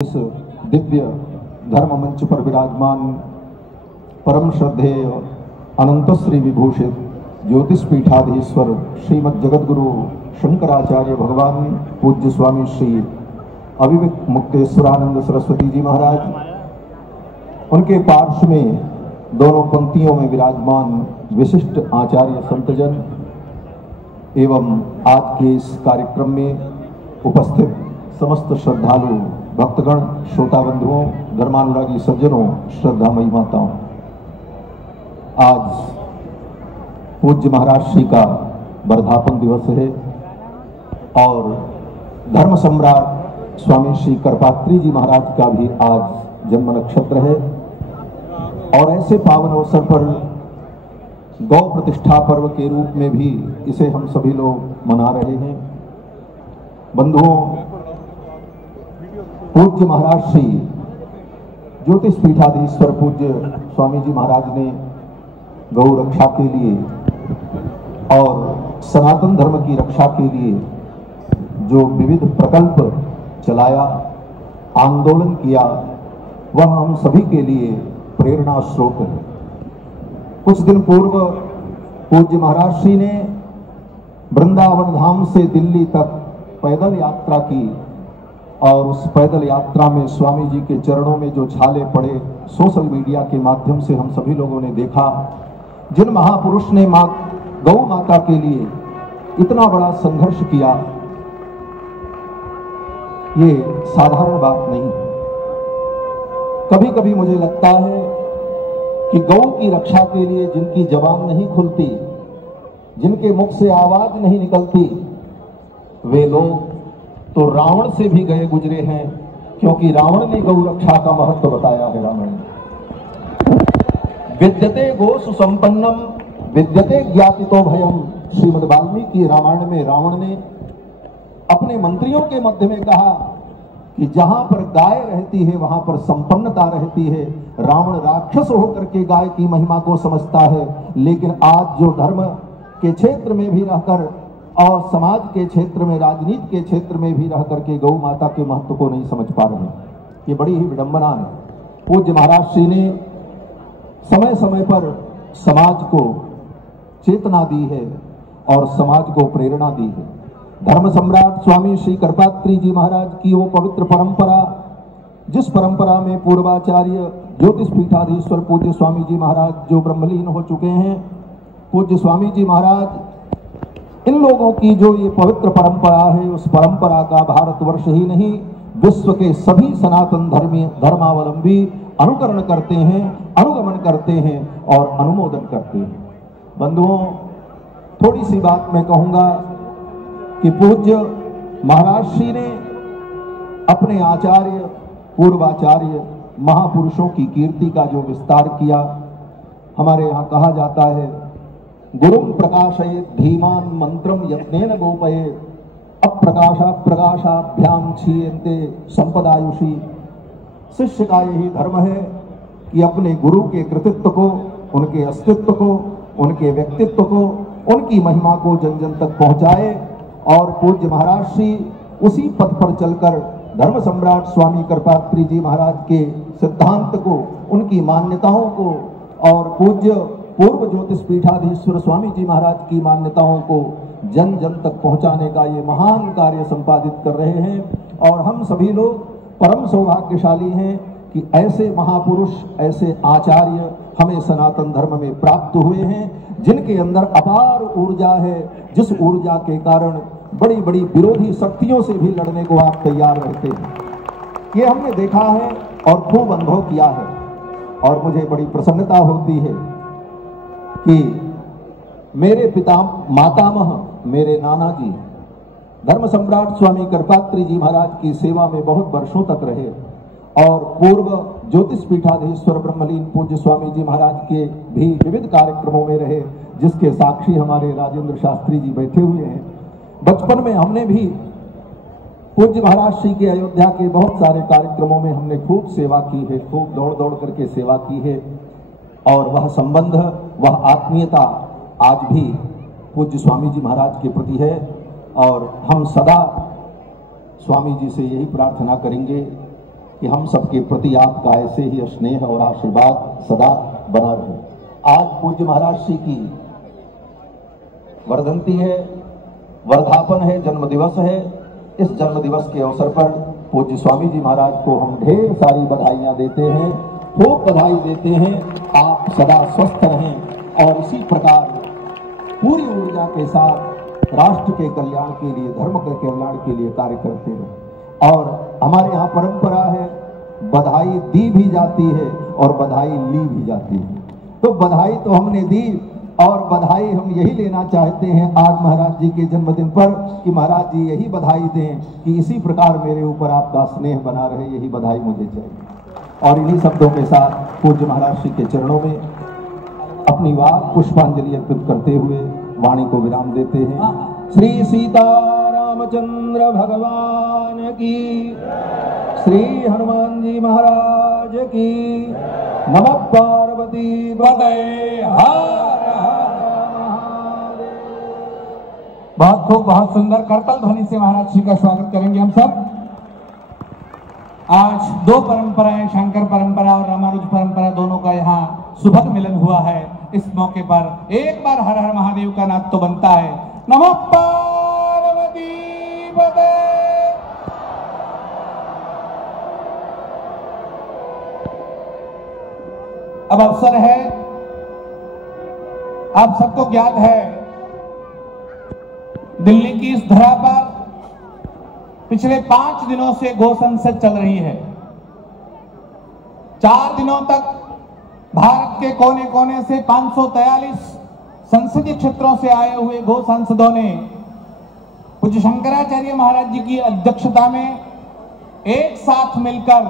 इस दिव्य धर्म मंच पर विराजमान परम श्रद्धेय अनंत श्री विभूषित ज्योतिष पीठाधीश्वर श्रीमद जगतगुरु शंकराचार्य भगवान पूज्य स्वामी श्री अविवेक मुक्तेश्वरानंद सरस्वती जी महाराज, उनके पार्श्व में दोनों पंक्तियों में विराजमान विशिष्ट आचार्य संतजन एवं आज के इस कार्यक्रम में उपस्थित समस्त श्रद्धालु भक्तगण, श्रोता बंधुओं, धर्मानुरागी सज्जनों, श्रद्धामयी माताओं, आज पूज्य महाराज श्री का वर्धापन दिवस है और धर्म सम्राट स्वामी श्री करपात्री जी महाराज का भी आज जन्म नक्षत्र है। और ऐसे पावन अवसर पर गौ प्रतिष्ठा पर्व के रूप में भी इसे हम सभी लोग मना रहे हैं। बंधुओं, पूज्य महाराज श्री ज्योतिष पीठाधीश्वर पूज्य स्वामी जी महाराज ने गौ रक्षा के लिए और सनातन धर्म की रक्षा के लिए जो विविध प्रकल्प चलाया, आंदोलन किया, वह हम सभी के लिए प्रेरणा स्रोत है। कुछ दिन पूर्व पूज्य महाराज श्री ने वृंदावन धाम से दिल्ली तक पैदल यात्रा की और उस पैदल यात्रा में स्वामी जी के चरणों में जो छाले पड़े, सोशल मीडिया के माध्यम से हम सभी लोगों ने देखा। जिन महापुरुष ने गौ माता के लिए इतना बड़ा संघर्ष किया, ये साधारण बात नहीं। कभी कभी मुझे लगता है कि गौ की रक्षा के लिए जिनकी जबान नहीं खुलती, जिनके मुख से आवाज नहीं निकलती, वे लोग तो रावण से भी गए गुजरे हैं, क्योंकि रावण ने गौ रक्षा का महत्व बताया है। रावण विद्यते गोसु संपन्नम विद्यते ज्ञातितो भयम, श्रीमद् वाल्मीकि रामायण में रावण ने अपने मंत्रियों के मध्य में कहा कि जहां पर गाय रहती है वहां पर संपन्नता रहती है। रावण राक्षस होकर के गाय की महिमा को समझता है, लेकिन आज जो धर्म के क्षेत्र में भी रहकर और समाज के क्षेत्र में, राजनीति के क्षेत्र में भी रह करके गौ माता के महत्व को नहीं समझ पा रहे, ये बड़ी ही विडंबना है। पूज्य महाराज श्री ने समय समय पर समाज को चेतना दी है और समाज को प्रेरणा दी है। धर्म सम्राट स्वामी श्री करपात्री जी महाराज की वो पवित्र परंपरा, जिस परंपरा में पूर्वाचार्य ज्योतिष पीठाधीश्वर पूज्य स्वामी जी महाराज जो ब्रह्मलीन हो चुके हैं, पूज्य स्वामी जी महाराज, इन लोगों की जो ये पवित्र परंपरा है, उस परंपरा का भारतवर्ष ही नहीं विश्व के सभी सनातन धर्मावलंबी अनुकरण करते हैं, अनुगमन करते हैं और अनुमोदन करते हैं। बंधुओं, थोड़ी सी बात मैं कहूंगा कि पूज्य महाराज श्री ने अपने आचार्य, पूर्वाचार्य, महापुरुषों की कीर्ति का जो विस्तार किया, हमारे यहाँ कहा जाता है, गुरुम प्रकाशयेत् धीमान मंत्रम यत्नेन गोपयेत्, अप्रकाशा प्रकाशाभ्याम क्षीयन्ते संपदायुषी। शिष्य का यही धर्म है कि अपने गुरु के कृतित्व को, उनके अस्तित्व को, उनके व्यक्तित्व को, उनकी महिमा को जन जन तक पहुंचाए। और पूज्य महाराज श्री उसी पथ पर चलकर धर्म सम्राट स्वामी करपात्री जी महाराज के सिद्धांत को, उनकी मान्यताओं को और पूज्य पूर्व ज्योतिष पीठाधीश्वर स्वामी जी महाराज की मान्यताओं को जन जन तक पहुंचाने का ये महान कार्य संपादित कर रहे हैं। और हम सभी लोग परम सौभाग्यशाली हैं कि ऐसे महापुरुष, ऐसे आचार्य हमें सनातन धर्म में प्राप्त हुए हैं, जिनके अंदर अपार ऊर्जा है, जिस ऊर्जा के कारण बड़ी बड़ी विरोधी शक्तियों से भी लड़ने को आप तैयार रहते हैं। ये हमने देखा है और खूब अनुभव किया है। और मुझे बड़ी प्रसन्नता होती है कि मेरे पिता मातामह, मेरे नाना जी धर्म सम्राट स्वामी करपात्री जी महाराज की सेवा में बहुत वर्षों तक रहे और पूर्व ज्योतिष पीठाधीश्वर ब्रह्मलीन पूज्य स्वामी जी महाराज के भी विविध कार्यक्रमों में रहे, जिसके साक्षी हमारे राजेंद्र शास्त्री जी बैठे हुए हैं। बचपन में हमने भी पूज्य महाराज श्री के अयोध्या के बहुत सारे कार्यक्रमों में हमने खूब सेवा की है, खूब दौड़ दौड़ करके सेवा की है। और वह संबंध, वह आत्मीयता आज भी पूज्य स्वामी जी महाराज के प्रति है। और हम सदा स्वामी जी से यही प्रार्थना करेंगे कि हम सबके प्रति आपका ऐसे ही स्नेह और आशीर्वाद सदा बना रहे। आज पूज्य महाराज श्री की वर्धंती है, वर्धापन है, जन्म दिवस है। इस जन्म दिवस के अवसर पर पूज्य स्वामी जी महाराज को हम ढेर सारी बधाइयां देते हैं, खूब बधाई देते हैं। आप सदा स्वस्थ रहें और इसी प्रकार पूरी ऊर्जा के साथ राष्ट्र के कल्याण के लिए, धर्म के कल्याण के लिए कार्य करते हैं। और हमारे यहाँ परंपरा है, बधाई दी भी जाती है और बधाई ली भी जाती है। तो बधाई तो हमने दी और बधाई हम यही लेना चाहते हैं आज महाराज जी के जन्मदिन पर कि महाराज जी यही बधाई दें कि इसी प्रकार मेरे ऊपर आपका स्नेह बना रहे, यही बधाई मुझे चाहिए। और इन्हीं शब्दों के साथ पूज्य महाराज जी के चरणों में अपनी वाक पुष्पांजलि अर्पित करते हुए वाणी को विराम देते हैं। श्री सीतारामचंद्र भगवान की, श्री हनुमान जी महाराज की, नमः पार्वती पतये हर हर महादेव। बहुत खूब, बहुत सुंदर करतल ध्वनि से महाराज श्री का स्वागत करेंगे हम सब। आज दो परंपराएं, शंकर परंपरा और रामानुज परंपरा, दोनों का यहाँ सुभग मिलन हुआ है। इस मौके पर एक बार हर हर महादेव का नाद तो बनता है। नमः पार्वती पतये। अब अवसर है, आप सबको ज्ञात है, दिल्ली की इस धरा पर पिछले 5 दिनों से गो संसद चल रही है। 4 दिनों तक भारत के कोने कोने से 543 संसदीय क्षेत्रों से आए हुए गो सांसदों ने पूज्य शंकराचार्य महाराज जी की अध्यक्षता में एक साथ मिलकर